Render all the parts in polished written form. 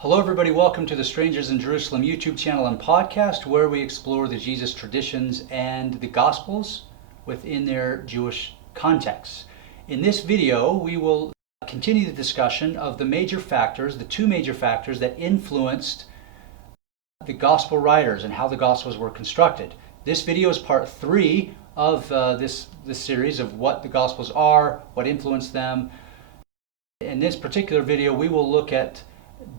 Hello everybody, welcome to the Strangers in Jerusalem YouTube channel and podcast where we explore the Jesus traditions and the Gospels within their Jewish context. In this video, we will continue the discussion of the two major factors that influenced the Gospel writers and how the Gospels were constructed. This video is part 3 of this series of what the Gospels are, what influenced them. In this particular video, we will look at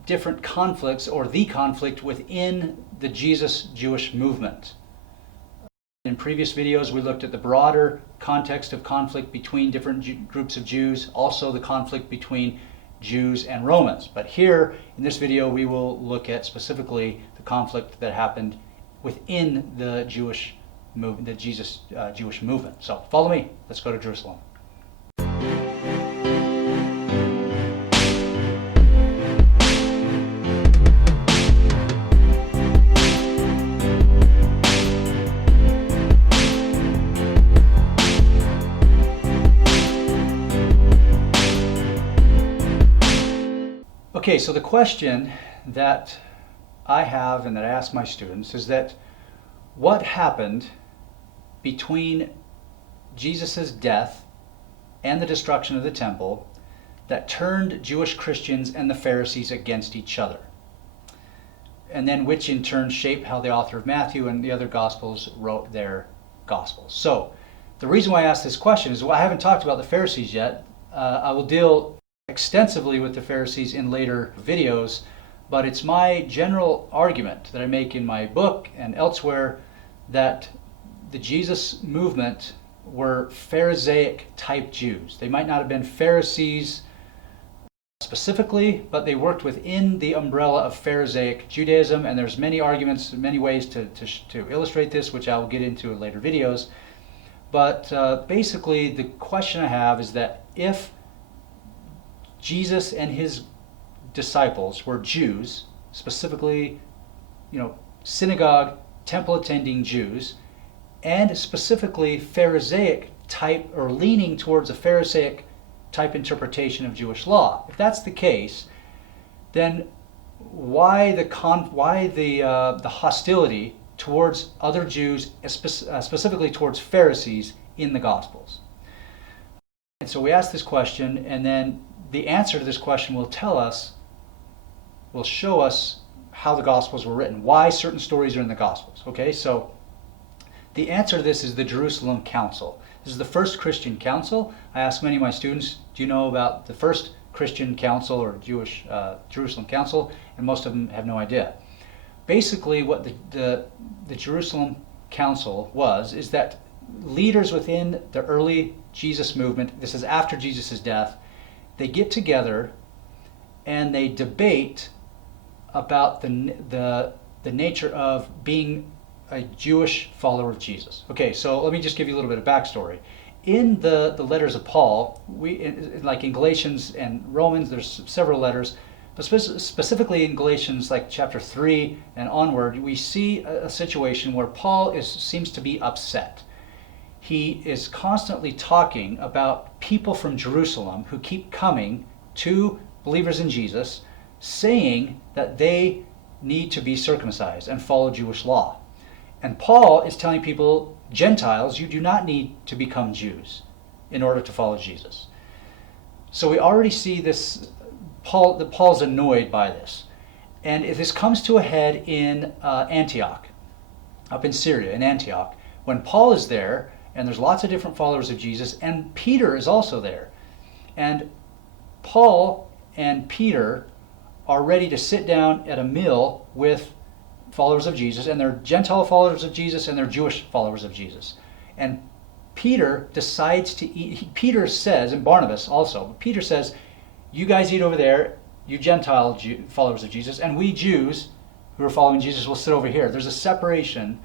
different conflicts or the conflict within the Jesus Jewish movement. In previous videos, we looked at the broader context of conflict between different groups of Jews, also the conflict between Jews and Romans. But here, in this video, we will look at specifically the conflict that happened within the Jewish movement, the Jesus Jewish movement. So follow me. Let's go to Jerusalem. Okay, so the question that I have and that I ask my students is that what happened between Jesus' death and the destruction of the temple that turned Jewish Christians and the Pharisees against each other? And then which in turn shaped how the author of Matthew and the other Gospels wrote their Gospels. So the reason why I ask this question is, I haven't talked about the Pharisees yet. I will deal extensively with the Pharisees in later videos, but it's my general argument that I make in my book and elsewhere that the Jesus movement were Pharisaic type Jews. They might not have been Pharisees specifically, but they worked within the umbrella of Pharisaic Judaism, and there's many arguments, many ways to illustrate this, which I will get into in later videos. But basically the question I have is that if Jesus and his disciples were Jews, specifically, synagogue, temple attending Jews, and specifically Pharisaic type, or leaning towards a Pharisaic type interpretation of Jewish law. If that's the case, then why the hostility towards other Jews, specifically towards Pharisees in the Gospels? And so we ask this question, and then the answer to this question will show us how the Gospels were written, why certain stories are in the Gospels. Okay, so the answer to this is the Jerusalem Council. This is the first Christian council. I ask many of my students, do you know about the first Christian council or Jewish Jerusalem Council? And most of them have no idea. Basically, what the Jerusalem Council is that leaders within the early Jesus movement, this is after Jesus' death, they get together and they debate about the nature of being a Jewish follower of Jesus. Okay, so let me just give you a little bit of backstory. In the letters of Paul, like in Galatians and Romans, there's several letters, but specifically in Galatians, like chapter 3 and onward, we see a situation where Paul seems to be upset. He is constantly talking about people from Jerusalem who keep coming to believers in Jesus, saying that they need to be circumcised and follow Jewish law. And Paul is telling people, Gentiles, you do not need to become Jews in order to follow Jesus. So we already see this, Paul's annoyed by this. And this comes to a head in Antioch, up in Syria, in Antioch, when Paul is there, and there's lots of different followers of Jesus, and Peter is also there. And Paul and Peter are ready to sit down at a meal with followers of Jesus, and they're Gentile followers of Jesus and they're Jewish followers of Jesus. And Peter decides to eat. Peter says, and Barnabas also, but Peter says, you guys eat over there, you Gentile followers of Jesus, and we Jews who are following Jesus will sit over here. There's a separation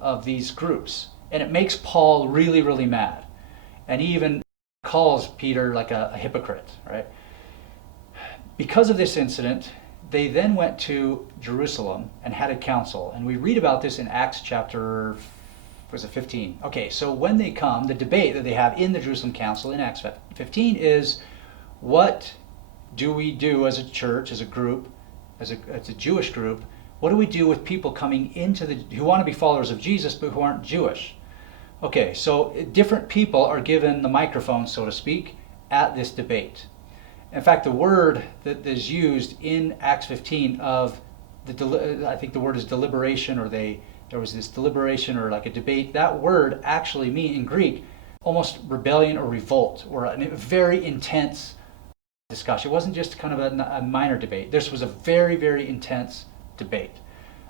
of these groups. And it makes Paul really, really mad. And he even calls Peter like a hypocrite, right? Because of this incident, they then went to Jerusalem and had a council. And we read about this in Acts chapter 15. Okay, so when they come, the debate that they have in the Jerusalem Council in Acts 15 is, what do we do as a church, as a group, as a Jewish group, what do we do with people coming into who want to be followers of Jesus but who aren't Jewish? Okay, so different people are given the microphone, so to speak, at this debate. In fact, the word that is used in Acts 15 of I think the word is deliberation, or there was this deliberation or like a debate. That word actually means in Greek almost rebellion or revolt, or a very intense discussion. It wasn't just kind of a minor debate. This was a very, very intense debate.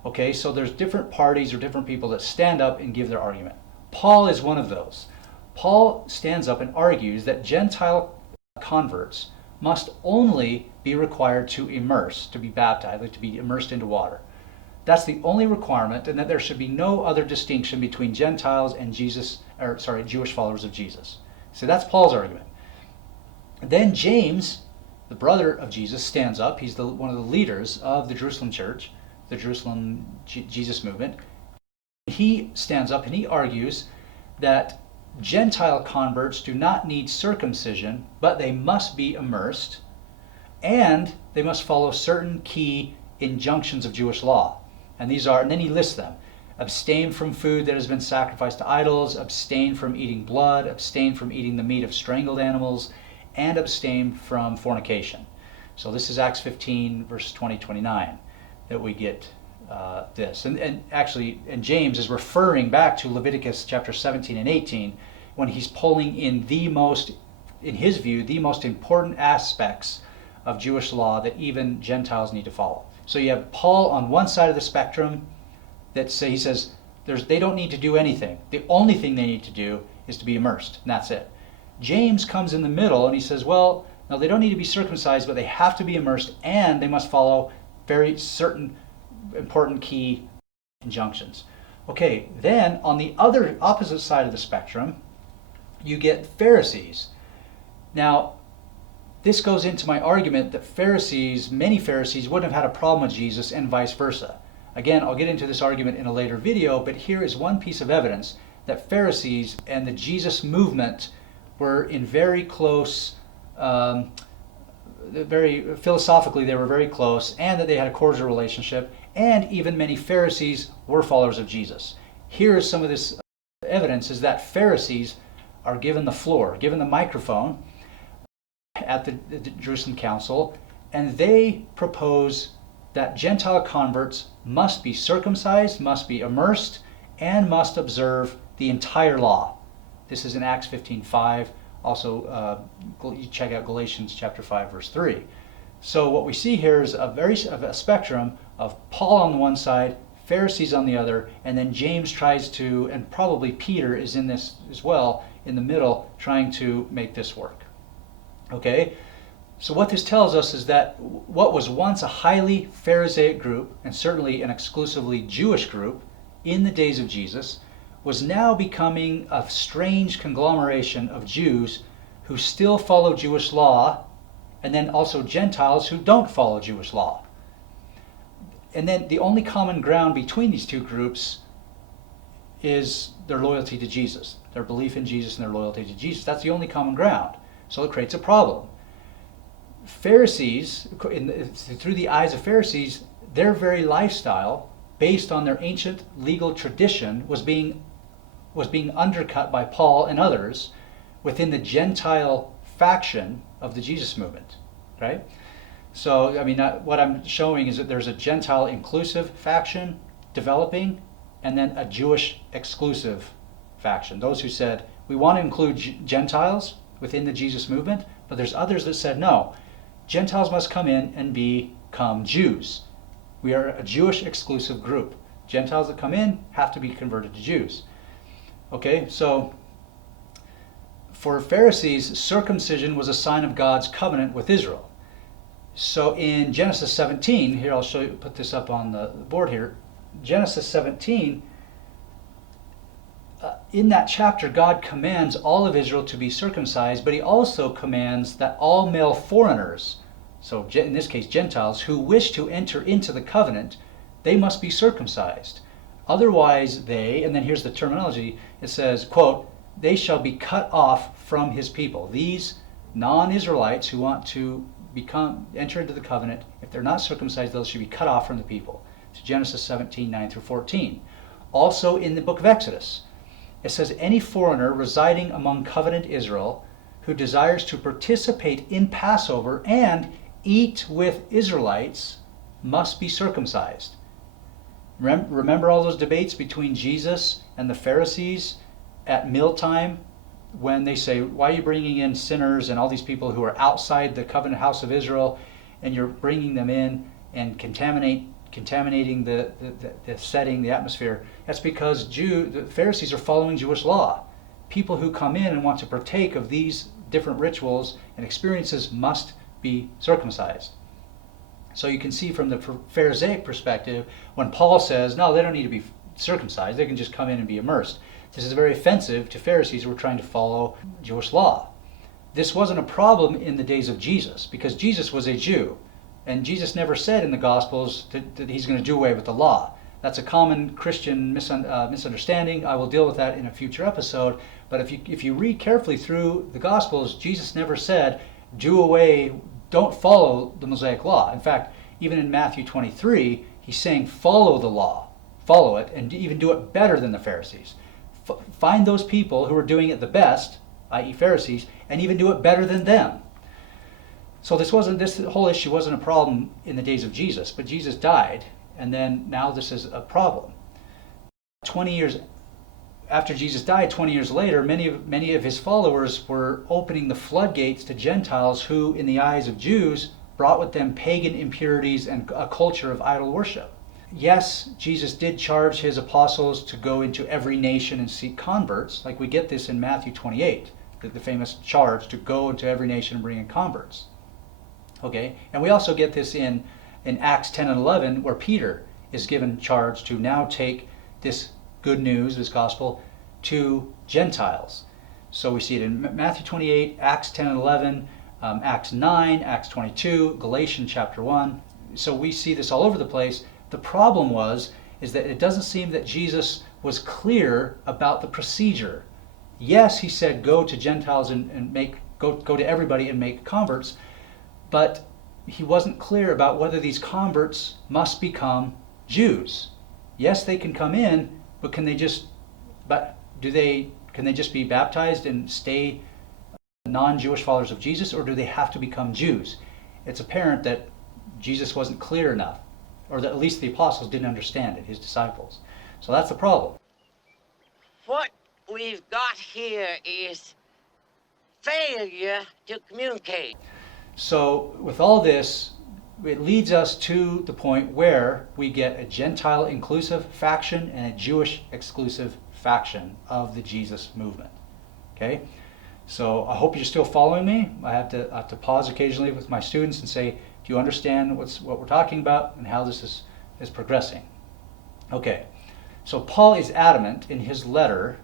Okay, so there's different parties or different people that stand up and give their argument. Paul is one of those. Paul stands up and argues that Gentile converts must only be required to immerse, to be baptized, like to be immersed into water. That's the only requirement, and that there should be no other distinction between Gentiles and Jewish followers of Jesus. So that's Paul's argument. Then James, the brother of Jesus, stands up. He's one of the leaders of the Jerusalem church, the Jerusalem Jesus movement. He stands up and he argues that Gentile converts do not need circumcision, but they must be immersed, and they must follow certain key injunctions of Jewish law. And these are, and then he lists them: abstain from food that has been sacrificed to idols, abstain from eating blood, abstain from eating the meat of strangled animals, and abstain from fornication. So this is Acts 15, verse 20-29, that we get this. And James is referring back to Leviticus chapter 17 and 18, when he's pulling in in his view, the most important aspects of Jewish law that even Gentiles need to follow. So you have Paul on one side of the spectrum he says they don't need to do anything. The only thing they need to do is to be immersed, and that's it. James comes in the middle and he says, well, no, they don't need to be circumcised, but they have to be immersed, and they must follow very certain important key injunctions. Okay, then on the opposite side of the spectrum, you get Pharisees. Now, this goes into my argument that many Pharisees wouldn't have had a problem with Jesus and vice versa. Again, I'll get into this argument in a later video, but here is one piece of evidence that Pharisees and the Jesus movement were in very close, philosophically they were very close, and that they had a cordial relationship, and even many Pharisees were followers of Jesus. Here is some of this evidence, is that Pharisees are given the floor, given the microphone at the Jerusalem Council, and they propose that Gentile converts must be circumcised, must be immersed, and must observe the entire law. This is in Acts 15:5. Also, you check out Galatians chapter 5, verse 3. So what we see here is a spectrum of Paul on the one side, Pharisees on the other, and then James tries to, and probably Peter is in this as well, in the middle, trying to make this work. Okay? So what this tells us is that what was once a highly Pharisaic group, and certainly an exclusively Jewish group in the days of Jesus, was now becoming a strange conglomeration of Jews who still follow Jewish law, and then also Gentiles who don't follow Jewish law. And then the only common ground between these two groups is their loyalty to Jesus, their belief in Jesus and their loyalty to Jesus. That's the only common ground. So it creates a problem. Pharisees, through the eyes of Pharisees, their very lifestyle, based on their ancient legal tradition, was being undercut by Paul and others within the Gentile faction of the Jesus movement, right? So, I mean, what I'm showing is that there's a Gentile-Inclusive faction developing, and then a Jewish-exclusive faction. Those who said, we want to include Gentiles within the Jesus movement, but there's others that said, no, Gentiles must come in and become Jews. We are a Jewish-exclusive group. Gentiles that come in have to be converted to Jews. Okay, so for Pharisees, circumcision was a sign of God's covenant with Israel. So in Genesis 17, here I'll show you, put this up on the board here. Genesis 17, in that chapter, God commands all of Israel to be circumcised, but he also commands that all male foreigners, so in this case Gentiles, who wish to enter into the covenant, they must be circumcised. Otherwise they, and then here's the terminology, it says, quote, they shall be cut off from his people. These non-Israelites who want to enter into the covenant, if they're not circumcised, those should be cut off from the people. It's Genesis 17, 9 through 14. Also in the book of Exodus, it says, any foreigner residing among covenant Israel who desires to participate in Passover and eat with Israelites must be circumcised. Remember all those debates between Jesus and the Pharisees at mealtime when they say, why are you bringing in sinners and all these people who are outside the covenant house of Israel, and you're bringing them in and contaminating the setting, the atmosphere? That's because the Pharisees are following Jewish law. People who come in and want to partake of these different rituals and experiences must be circumcised. So you can see from the Pharisaic perspective, when Paul says, no, they don't need to be circumcised, they can just come in and be immersed. This is very offensive to Pharisees who were trying to follow Jewish law. This wasn't a problem in the days of Jesus, because Jesus was a Jew. And Jesus never said in the Gospels that he's going to do away with the law. That's a common Christian misunderstanding. I will deal with that in a future episode. But if you read carefully through the Gospels, Jesus never said, don't follow the Mosaic law. In fact, even in Matthew 23, he's saying follow the law, follow it, and even do it better than the Pharisees. Find those people who are doing it the best, i.e. Pharisees, and even do it better than them. So this whole issue wasn't a problem in the days of Jesus, but Jesus died, and then now this is a problem. 20 years after Jesus died, 20 years later, many of his followers were opening the floodgates to Gentiles who, in the eyes of Jews, brought with them pagan impurities and a culture of idol worship. Yes, Jesus did charge his apostles to go into every nation and seek converts, like we get this in Matthew 28, the famous charge to go into every nation and bring in converts. Okay, and we also get this in Acts 10 and 11, where Peter is given charge to now take this good news, this gospel, to Gentiles. So we see it in Matthew 28, Acts 10 and 11, Acts 9, Acts 22, Galatians chapter 1. So we see this all over the place. The problem is that it doesn't seem that Jesus was clear about the procedure. Yes, he said go to Gentiles and go to everybody and make converts, but he wasn't clear about whether these converts must become Jews. Yes, they can come in, but can they just be baptized and stay non-Jewish followers of Jesus, or do they have to become Jews? It's apparent that Jesus wasn't clear enough, or that at least the apostles didn't understand it, his disciples. So that's the problem. What we've got here is failure to communicate. So with all this, it leads us to the point where we get a Gentile-inclusive faction and a Jewish-exclusive faction of the Jesus movement. Okay? So I hope you're still following me. I have to pause occasionally with my students and say, do you understand what we're talking about and how this is progressing? Okay. So Paul is adamant in his letter,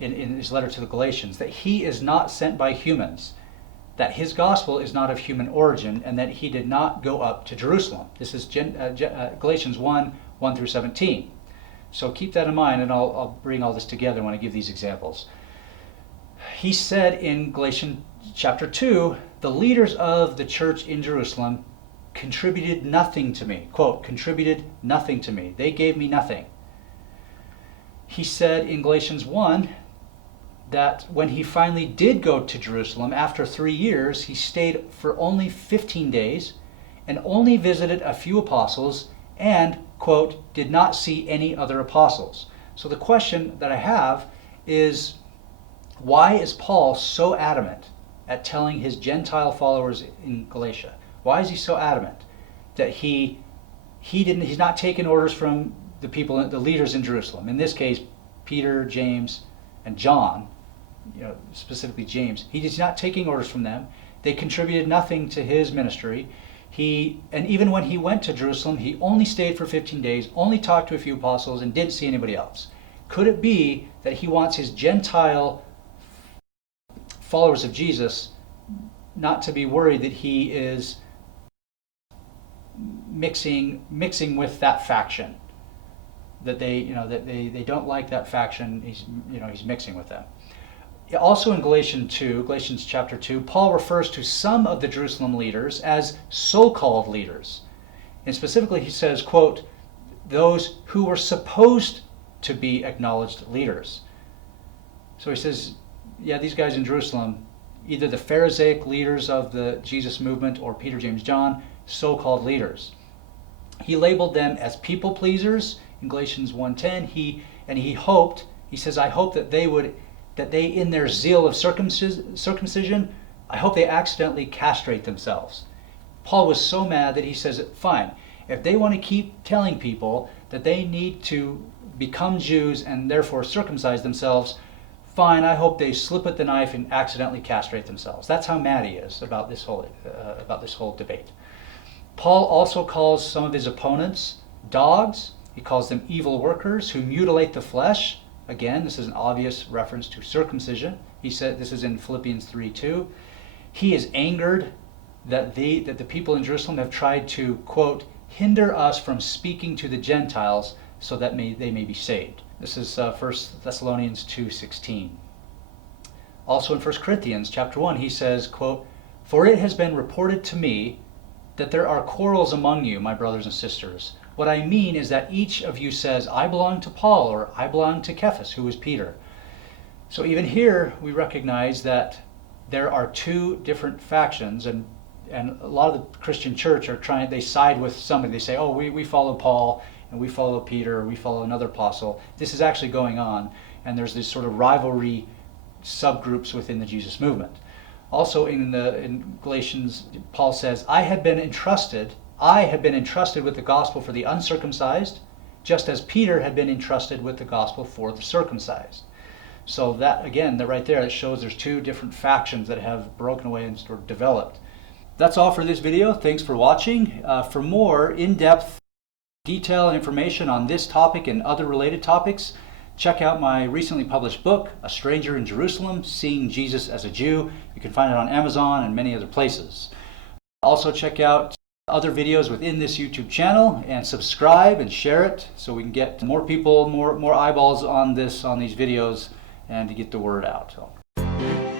in his letter to the Galatians, that he is not sent by humans, that his gospel is not of human origin, and that he did not go up to Jerusalem. This is Galatians 1 through 17. So keep that in mind, and I'll bring all this together when I give these examples. He said in Galatians chapter 2, the leaders of the church in Jerusalem contributed nothing to me. Quote, contributed nothing to me. They gave me nothing. He said in Galatians 1 that when he finally did go to Jerusalem after 3 years, he stayed for only 15 days and only visited a few apostles and, quote, did not see any other apostles. So the question that I have is, why is Paul so adamant at telling his Gentile followers in Galatia? Why is he so adamant that he's not taking orders from the people, the leaders in Jerusalem? In this case, Peter, James, and John, specifically James. He is not taking orders from them. They contributed nothing to his ministry. And even when he went to Jerusalem, he only stayed for 15 days, only talked to a few apostles, and didn't see anybody else. Could it be that he wants his Gentile followers of Jesus not to be worried that he is mixing with that faction? That they don't like that faction. He's mixing with them. Also in Galatians chapter 2, Paul refers to some of the Jerusalem leaders as so-called leaders. And specifically he says, quote, those who were supposed to be acknowledged leaders. So he says, yeah, these guys in Jerusalem, either the Pharisaic leaders of the Jesus movement or Peter, James, John, so-called leaders. He labeled them as people pleasers in Galatians 1:10. He says, I hope that they in their zeal of circumcision, I hope they accidentally castrate themselves. Paul was so mad that he says, fine, if they want to keep telling people that they need to become Jews and therefore circumcise themselves, fine, I hope they slip at the knife and accidentally castrate themselves. That's how mad he is about this whole debate. Paul also calls some of his opponents dogs. He calls them evil workers who mutilate the flesh. Again, this is an obvious reference to circumcision. He said this is in Philippians 3:2. He is angered that the people in Jerusalem have tried to, quote, hinder us from speaking to the Gentiles so that they may be saved. This is 1 Thessalonians 2:16. Also in 1 Corinthians chapter 1, he says, quote, for it has been reported to me that there are quarrels among you, my brothers and sisters. What I mean is that each of you says, I belong to Paul, or I belong to Cephas, who is Peter. So even here, we recognize that there are two different factions, and a lot of the Christian church they side with somebody. They say, oh, we follow Paul, and we follow Peter, or we follow another apostle. This is actually going on, and there's this sort of rivalry subgroups within the Jesus movement. Also in Galatians, Paul says, I have been entrusted with the gospel for the uncircumcised, just as Peter had been entrusted with the gospel for the circumcised. So that, again, right there, it shows there's two different factions that have broken away and sort of developed. That's all for this video. Thanks for watching. For more in-depth detail and information on this topic and other related topics, check out my recently published book, A Stranger in Jerusalem, Seeing Jesus as a Jew. You can find it on Amazon and many other places. Also check out other videos within this YouTube channel and subscribe and share it so we can get more people, more eyeballs on these videos and to get the word out. So.